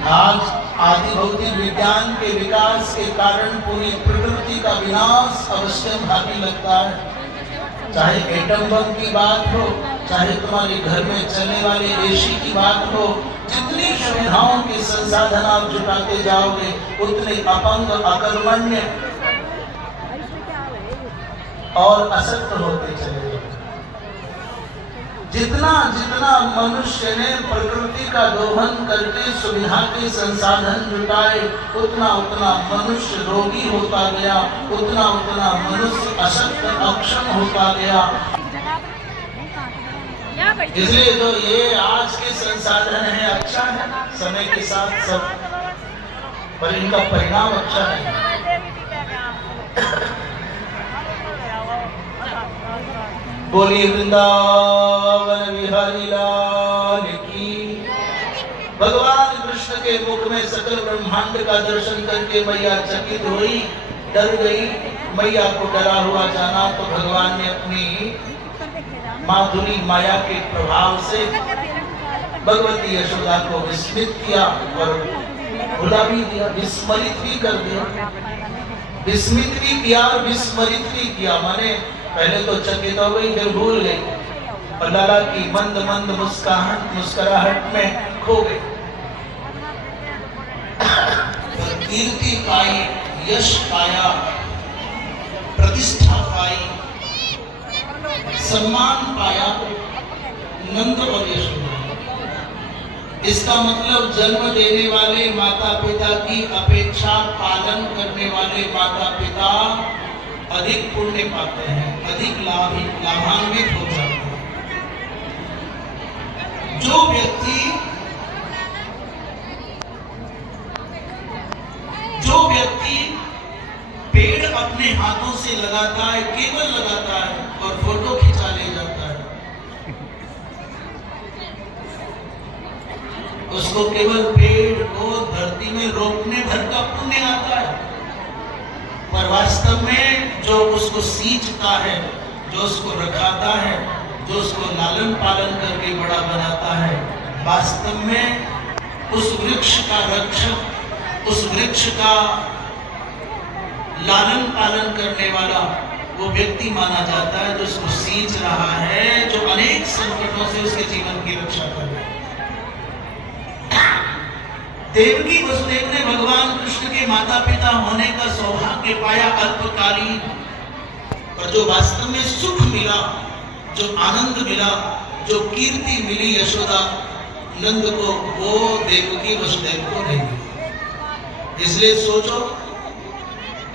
आज आदि भौतिक विज्ञान के विकास के कारण पूरी प्रकृति का विनाश अवश्य भारी लगता है। चाहे एटम बम की बात हो, चाहे तुम्हारे घर में चलने वाले एसी की बात हो, जितनी सुविधाओं के संसाधन आप जुटाते जाओगे उतने अपंग, अकर्मण्य और असक्त होते चले जाओगे। जितना जितना मनुष्य ने प्रकृति का दोहन करके सुविधा के संसाधन जुटाए, उतना उतना मनुष्य रोगी होता गया, उतना उतना मनुष्य अशक्त, अक्षम होता गया। इसलिए जो ये आज के संसाधन है अच्छा है समय के साथ सब, पर इनका परिणाम अच्छा नहीं। बोलिए वृंदावन बिहारी लाल की। भगवान कृष्ण के मुख में सकल ब्रह्मांड का दर्शन करके मैया चकित हुई, डर गई। मैया को डरा हुआ जाना तो भगवान ने अपनी माधुरी माया के प्रभाव से भगवती यशोदा को विस्मित किया और भुला भी दिया, विस्मरित भी कर दिया। विस्मित भी किया और विस्मरित भी किया, माने पहले तो चकित हो गई, फिर भूल गई और लाला की मंद मंद मुस्कुराहट में खो गई। कीर्ति पाई, यश पाया, प्रतिष्ठा पाई, सम्मान पाया नंद और यशोदा। इसका मतलब जन्म देने वाले माता पिता की अपेक्षा पालन करने वाले माता पिता अधिक पुण्य पाते हैं, अधिक लाभान्वित हो जाते हैं। जो व्यक्ति पेड़ अपने हाथों से लगाता है, केवल लगाता है और फोटो खिंचा ले जाता है, उसको केवल पेड़ को धरती में रोपने भर का पुण्य आता है। पर वास्तव में जो उसको सींचता है, जो उसको रखाता है, जो उसको लालन पालन करके बड़ा बनाता है, वास्तव में उस वृक्ष का रक्षक, उस वृक्ष का लालन पालन करने वाला वो व्यक्ति माना जाता है जो उसको सींच रहा है, जो अनेक संकटों से उसके जीवन की रक्षा कर रहा है। देवकी वसुदेव ने भगवान कृष्ण के माता पिता होने का सौभाग्य पाया अल्पकालीन, पर जो वास्तव में सुख मिला, जो आनंद मिला, जो कीर्ति मिली यशोदा नंद को, वो देवकी वसुदेव को नहीं मिली। इसलिए सोचो,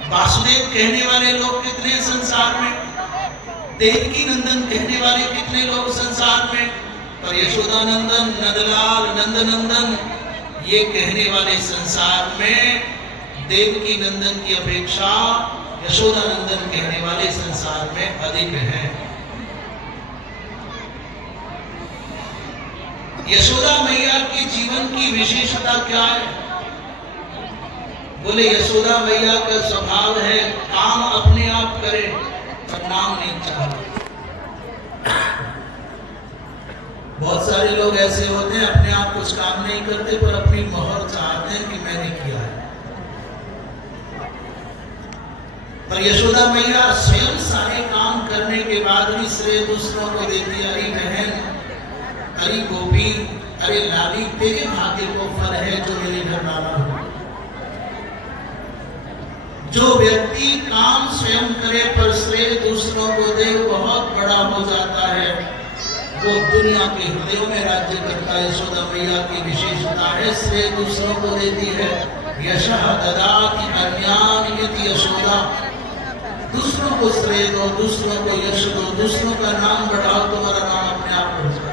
वासुदेव कहने वाले लोग कितने संसार में, देवकी नंदन कहने वाले कितने लोग संसार में, पर यशोदा नंदन, नंदलाल, नंदनंदन ये कहने वाले संसार में देवकी नंदन की अपेक्षा यशोदा नंदन कहने वाले संसार में अधिक है। यशोदा मैया के जीवन की विशेषता क्या है? बोले यशोदा मैया का स्वभाव है काम अपने आप करे पर नाम नहीं चाहते। बहुत सारे लोग ऐसे होते हैं अपने आप कुछ काम नहीं करते पर अपनी मोहर चाहते हैं कि मैंने किया है। पर यशोदा मैया स्वयं सारे काम करने के बाद भी श्रेय दूसरों को देती। अरे बहन, अरे गोपी, अरे लाली, तेरे भाग्य को फल है जो मेरे घर वाला हो। जो व्यक्ति काम स्वयं करे पर श्रेय दूसरों को दे बहुत बड़ा हो जाता है, वो दुनिया के हृदयों में राज्य करता है। यशोदा मैया की विशेषता है श्रेय दूसरों को देती है। यशः ददाति अन्यान इति यशोदा, दूसरों को श्रेय दो, दूसरों को यश दो, दूसरों का नाम बढ़ाओ, तुम्हारा नाम अपने आप बढ़ जाए।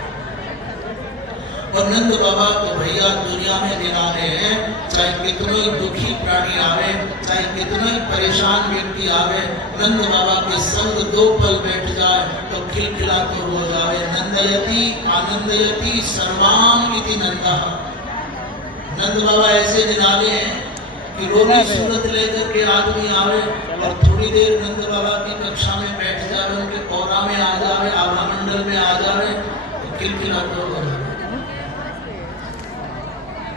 और नंद बाबा तो भैया दुनिया में निराले हैं, चाहे कितना ही दुखी प्राणी आवे, चाहे कितना ही परेशान व्यक्ति आवे, नंद बाबा के संग दो पल बैठ जाए तो खिलखिलाकर हो जाए। नंदयति आनंदयति सर्वान इति नंदः। नंद बाबा ऐसे निराले हैं कि रोगी सूरत लेकर के आदमी आवे और थोड़ी देर नंद बाबा की कक्षा में बैठ जावे, उनके कोरा में आ जावे, आभा मंडल में आ जावे तो खिलखिलाकर हो जाए।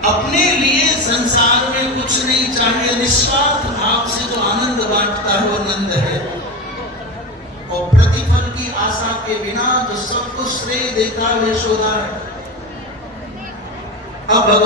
अपने लिए संसार में कुछ नहीं चाहिए, निस्वार्थ भाव से जो आनंद बांटता है वो नंद है। और प्रतिफल की आशा के बिना जो सबको श्रेय देता है यशोदा है। अब